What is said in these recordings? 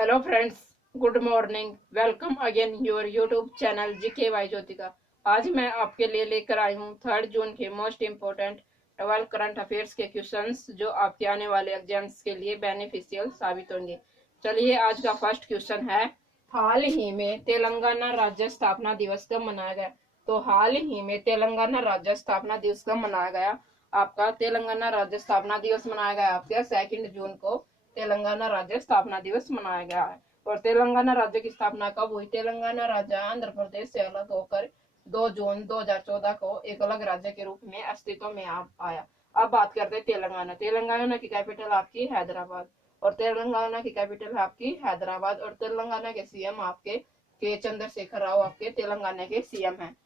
Hello friends, good morning. Welcome again your YouTube channel GK by Jyotika. आज मैं आपके लिए लेकर आई हूँ 3 जून के मोस्ट इम्पोर्टेंट 12 करंट अफेयर्स के क्वेश्चंस जो आपके आने वाले एग्जाम्स के लिए बेनिफिशियल साबित होंगे। चलिए, आज का फर्स्ट क्वेश्चन है, हाल ही में तेलंगाना राज्य स्थापना दिवस कब मनाया गया? तो हाल ही में तेलंगाना राज्य स्थापना दिवस कब मनाया गया? आपका तेलंगाना राज्य स्थापना दिवस मनाया गया आपका 2 जून को तेलंगाना राज्य स्थापना दिवस मनाया गया है। और तेलंगाना राज्य की स्थापना कब हुई? तेलंगाना राज्य आंध्र प्रदेश से अलग होकर 2 जून 2014 को एक अलग राज्य के रूप में अस्तित्व में आया। अब बात करते हैं तेलंगाना। तेलंगाना की कैपिटल आपकी हैदराबाद, और तेलंगाना की कैपिटल है आपकी हैदराबाद। और तेलंगाना के सीएम आपके के चंद्रशेखर राव आपके तेलंगाना के सीएम हैं।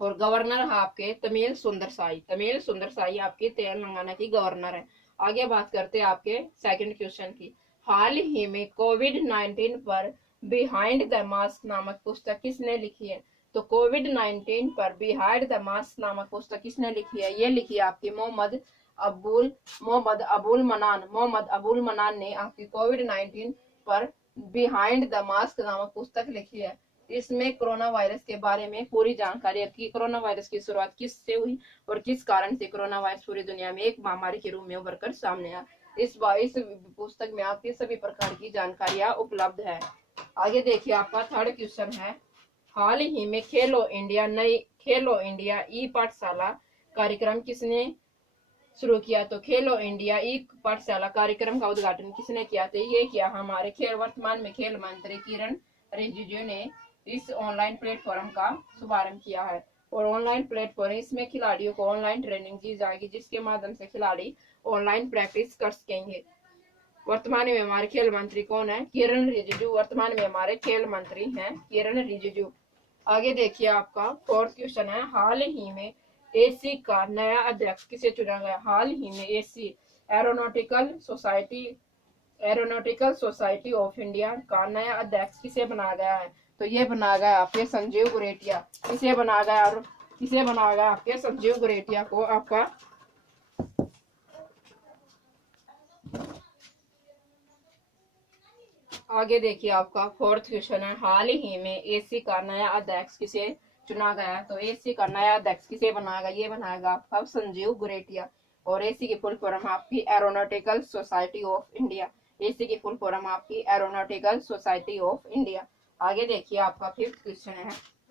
और गवर्नर है आपके तमिल सुंदर साई। तमिल सुंदर साई आपकी तेलंगाना की गवर्नर है। आगे बात करते हैं आपके सेकंड क्वेश्चन की। हाल ही में कोविड-19 पर बिहाइंड द मास्क नामक पुस्तक किसने लिखी है? तो कोविड-19 पर बिहाइंड द मास्क नामक पुस्तक किसने लिखी है? ये लिखी है आपकी मोहम्मद अबुल मनान ने आपकी कोविड-19 पर बिहाइंड द मास्क नामक पुस्तक लिखी है। इसमें कोरोना वायरस के बारे में पूरी जानकारी है कि कोरोना वायरस की शुरुआत किससे हुई और किस कारण से कोरोना वायरस पूरी दुनिया में एक महामारी के रूप में उभर कर सामने आया। इस पुस्तक में आपकी सभी प्रकार की जानकारियां उपलब्ध है। आगे देखिए, आपका थर्ड क्वेश्चन है, हाल ही में खेलो इंडिया ई पाठशाला कार्यक्रम किसने शुरू किया? तो खेलो इंडिया ई पाठशाला कार्यक्रम का उद्घाटन किसने किया? तो ये किया हमारे वर्तमान में खेल मंत्री किरण रिजिजू ने इस ऑनलाइन प्लेटफॉर्म का शुभारंभ किया है। और ऑनलाइन प्लेटफॉर्म, इसमें खिलाड़ियों को ऑनलाइन ट्रेनिंग दी जाएगी जिसके माध्यम से खिलाड़ी ऑनलाइन प्रैक्टिस कर सकेंगे। वर्तमान में हमारे खेल मंत्री कौन है? किरण रिजिजू वर्तमान में हमारे खेल मंत्री हैं किरण रिजिजू। आगे देखिए, आपका फोर्थ क्वेश्चन है, हाल ही में एसी का नया अध्यक्ष किसे चुना गया? हाल ही में AC aeronautical society of India का नया अध्यक्ष किसे बनाया गया है? तो ये बनाया गया आपके संजीव गुरेटिया। किसे बनाया गया आपके संजीव गुरेटिया को। आपका आगे देखिए, आपका फोर्थ क्वेश्चन है, हाल ही में एसी का नया अध्यक्ष किसे चुना गया? तो एसी का नया अध्यक्ष किसे बनाएगा? ये बनाएगा आपका संजीव गुरेटिया। और एसी की फुल फॉर्म आपकी aeronautical society of India. AC की फुल फॉर्म आपकी एरोनॉटिकल सोसाइटी ऑफ इंडिया। आगे देखिए, आपका फिफ्थ क्वेश्चन है,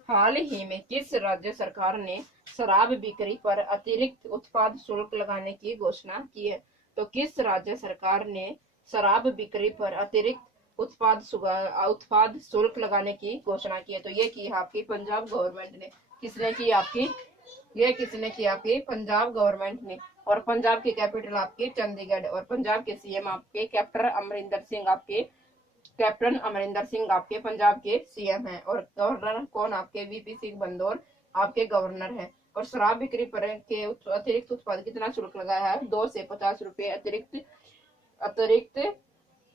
हाल ही में किस राज्य सरकार ने शराब बिक्री पर अतिरिक्त उत्पाद शुल्क लगाने की घोषणा की है? तो किस राज्य सरकार ने शराब बिक्री पर अतिरिक्त उत्पाद शुल्क लगाने की घोषणा की है? तो ये की आपकी पंजाब गवर्नमेंट ने। किसने की आपकी पंजाब गवर्नमेंट ने। और पंजाब की कैपिटल आपकी चंडीगढ़। और पंजाब के सीएम आपके कैप्टन अमरिंदर सिंह आपके पंजाब के सीएम हैं। और गवर्नर कौन? आपके वीपी सिंह बंदौर आपके गवर्नर हैं। और शराब बिक्री पर के अतिरिक्त उत्पाद कितना शुल्क लगाया है? 2 से 50 रुपए अतिरिक्त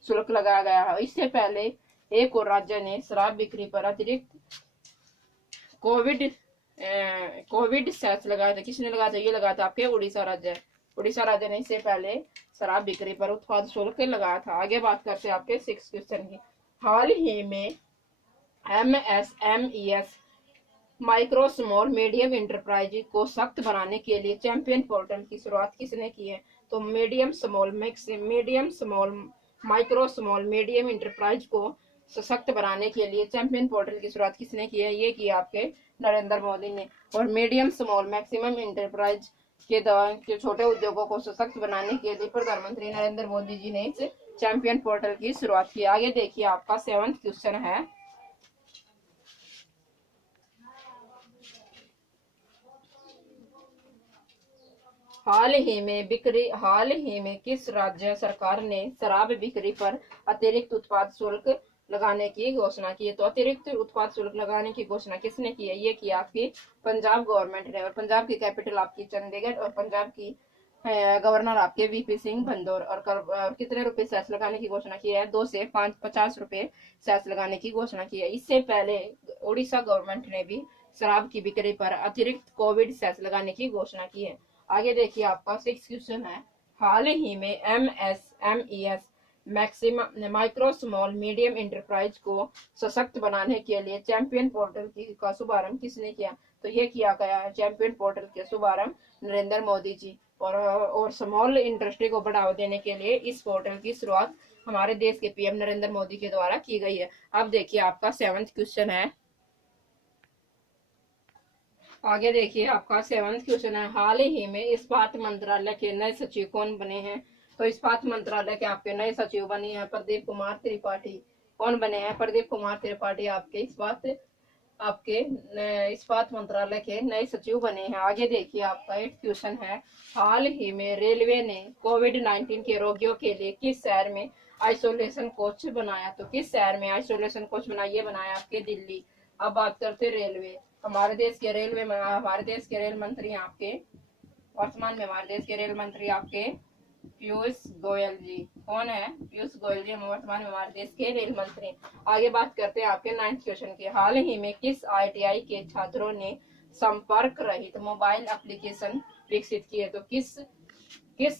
शुल्क लगाया गया है। इससे पहले एक और राज्य ने शराब बिक्री पर अतिरिक्त कोविड सेस लगाया था। किसने लगाया था? ये लगाया था आपके उड़ीसा राज्य ने इससे पहले शराब बिक्री पर उत्पाद शुल्क लगाया था। आगे बात करते हैं आपके सिक्स क्वेश्चन की। हाल ही में MSMES micro small medium enterprise को सख्त बनाने के लिए चैंपियन पोर्टल की शुरुआत किसने की है? तो माइक्रो स्मॉल मीडियम इंटरप्राइज को सशक्त बनाने के लिए चैंपियन पोर्टल की शुरुआत किसने की है? ये की आपके नरेंद्र मोदी ने। और मीडियम स्मॉल मैक्सिमम इंटरप्राइज के दौरान के छोटे उद्योगों को सशक्त बनाने के लिए प्रधानमंत्री नरेंद्र मोदी जी ने इस चैंपियन पोर्टल की शुरुआत की। आगे देखिए, आपका 7वां क्वेश्चन है, हाल ही में किस राज्य सरकार ने शराब बिक्री पर अतिरिक्त उत्पाद शुल्क लगाने की घोषणा की है? तो अतिरिक्त उत्पाद शुल्क लगाने की घोषणा किसने की है? ये की आपकी पंजाब गवर्नमेंट ने। और पंजाब की कैपिटल आपकी चंडीगढ़। और पंजाब की गवर्नर आपके वीपी सिंह बंदौर। और कितने रुपए सेस लगाने की घोषणा की है? 2 से 50 रुपए सेस लगाने की घोषणा की है। इससे पहले उड़ीसा गवर्नमेंट ने भी शराब की बिक्री पर अतिरिक्त कोविड सेस लगाने की घोषणा की है। आगे देखिए, आपका 6 क्वेश्चन है, हाल ही में MSMES maximum micro small medium enterprise को सशक्त बनाने के लिए चैंपियन पोर्टल का शुभारंभ किसने किया? तो ये किया गया है चैंपियन पोर्टल के शुभारंभ नरेंद्र मोदी जी। और स्मॉल इंडस्ट्री को बढ़ावा देने के लिए इस पोर्टल की शुरुआत हमारे देश के पीएम नरेंद्र मोदी के द्वारा की गई है। अब देखिए आपका 7th क्वेश्चन है। आगे देखिए आपका 7th क्वेश्चन है, हाल ही में इस्पात मंत्रालय के नए सचिव कौन बने हैं? तो इस्पात मंत्रालय के आपके नए सचिव बने हैं प्रदीप कुमार त्रिपाठी। कौन बने हैं? प्रदीप कुमार त्रिपाठी आपके इस्पात मंत्रालय के नए सचिव बने हैं। आगे देखिए आपका 8th क्वेश्चन है, हाल ही में रेलवे ने कोविड-19 के रोगियों के लिए किस शहर में आइसोलेशन कोच बनाया? तो किस शहर में आइसोलेशन कोच बनाया? ये बनाया आपके दिल्ली। अब बात करते रेलवे। हमारे देश के रेल मंत्री आपके वर्तमान में हमारे देश के रेल मंत्री आपके पीयूष गोयल जी। कौन है? पीयूष गोयल जी वर्तमान में हमारे देश के रेल मंत्री। आगे बात करते हैं आपके 9th क्वेश्चन की, हाल ही में किस IIT के छात्रों ने संपर्क रहित मोबाइल एप्लीकेशन विकसित किए? तो किस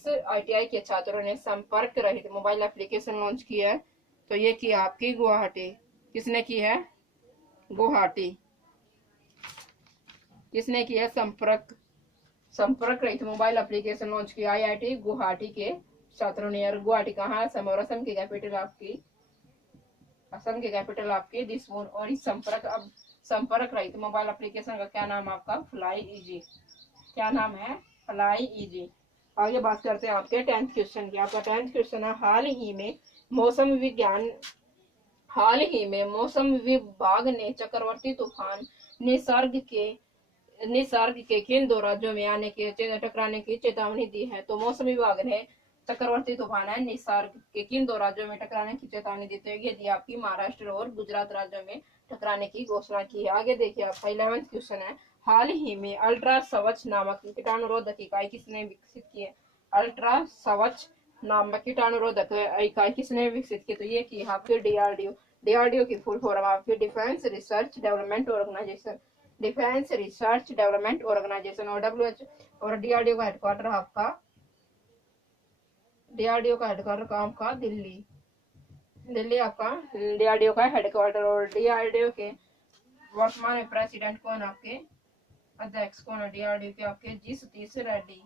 IIT के छात्रों ने संपर्क रहित मोबाइल एप्लीकेशन लॉन्च किया है? तो ये की आपकी गुवाहाटी। किसने की है? गुवाहाटी। किसने किया? संपर्क रहित मोबाइल एप्लीकेशन लॉन्च किया IIT गुवाहाटी के छात्रों ने। और गुवाहाटी कहाँ है? असम की कैपिटल आपकी दिसपुर। और इस संपर्क रहित मोबाइल एप्लीकेशन का क्या नाम आपका? Fly easy. क्या नाम है? Fly easy. आगे बात करते हैं आपके 10th क्वेश्चन की। आपका 10th क्वेश्चन है, हाल ही में मौसम विभाग ने चक्रवाती तूफान निसर्ग के किन दो राज्यों में टकराने की चेतावनी दी है? तो मौसम विभाग ने चक्रवाती तूफान है निसर्ग के किन दो राज्यों में टकराने की चेतावनी देते हुए ये दी आपकी महाराष्ट्र और गुजरात राज्यों में टकराने की घोषणा की है। आगे देखिए आपका 11th क्वेश्चन है, हाल ही में अल्ट्रा सवच नामक कीटाणुरोधक इकाई किसने विकसित की है? अल्ट्रा सवच नामक कीटाणुरोधक इकाई किसने विकसित की? तो ये की आपके DRDO की फुल फॉर्म आपकी डिफेंस रिसर्च डेवलपमेंट ऑर्गेनाइजेशन। और WHO और DRDO का हेडक्वार्टर आपका आपका दिल्ली आपका DRDO का हेडक्वार्टर। और DRDO के वर्तमान में प्रेसिडेंट कौन? आपके अध्यक्ष कौन है DRDO के? आपके जी सतीश रेड्डी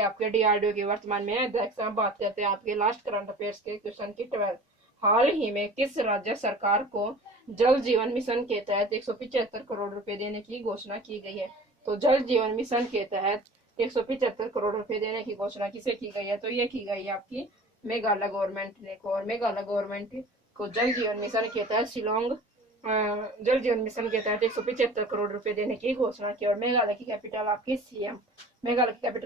आपके DRDO के वर्तमान में अध्यक्ष। अब बात करते हैं आपके लास्ट करंट अफेयर्स के क्वेश्चन की 12। हाल ही में किस राज्य सरकार को जल जीवन मिशन के तहत 175 करोड़ रुपए देने की घोषणा की गई है? तो जल जीवन मिशन के तहत 175 करोड़ रुपए देने की घोषणा किसे की गई है? तो ये की गई है आपकी मेघालय गवर्नमेंट ने। और मेघालय गवर्नमेंट को जल जीवन मिशन के तहत 175 करोड़ रुपए देने की घोषणा की। और मेघालय की कैपिटल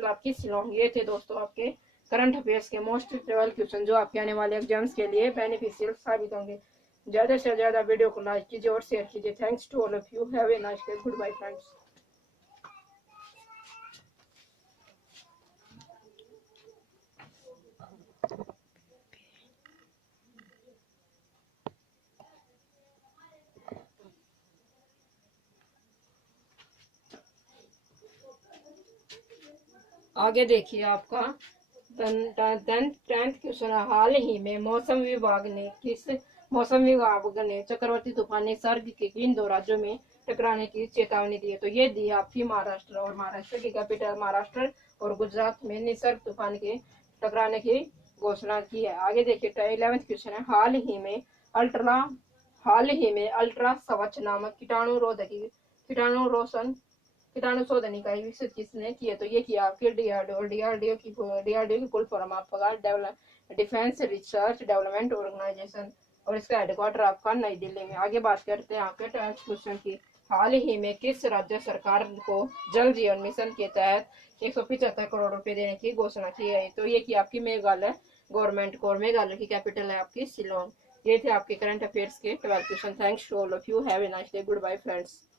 आपकी शिलोंग। ये थे दोस्तों आपके करंट अफेयर्स के मोस्ट ट्रेवल क्वेश्चन जो आपके आने वाले एग्जाम्स के लिए बेनिफिशियल साबित होंगे। ज्यादा से ज्यादा वीडियो को लाइक कीजिए और शेयर कीजिए। Thanks to all of you. Have a nice day. Goodbye friends. आगे देखिए आपका 10th क्वेश्चन, हाल ही में मौसम विभाग ने चक्रवाती तूफान निसर्ग के किन दो राज्यों में टकराने की चेतावनी दी है? तो ये दी आपकी महाराष्ट्र। और महाराष्ट्र की कैपिटल महाराष्ट्र और गुजरात में निसर्ग तूफान के टकराने की घोषणा की है। आगे देखिए 11th क्वेश्चन है, हाल ही में अल्ट्रा सवच नामक कीटाणुशोधन इकाई विकसित किसने की है? तो ये किया आपके DRDO की फुल फॉर्म आपका डिफेंस रिसर्च डेवलपमेंट ऑर्गेनाइजेशन। और इसका हेडक्वार्टर आपका नई दिल्ली में। आगे बात करते हैं आपके 12th क्वेश्चन की, हाल ही में किस राज्य सरकार को जल जीवन मिशन के तहत 175 करोड़ रुपए देने की घोषणा की है? तो ये की आपकी मेघालय गवर्नमेंट को। और मेघालय की कैपिटल है आपकी शिलोंग। ये थे आपके करंट अफेयर्स के 12 question. Thanks to all of you. Have a nice day. Goodbye friends.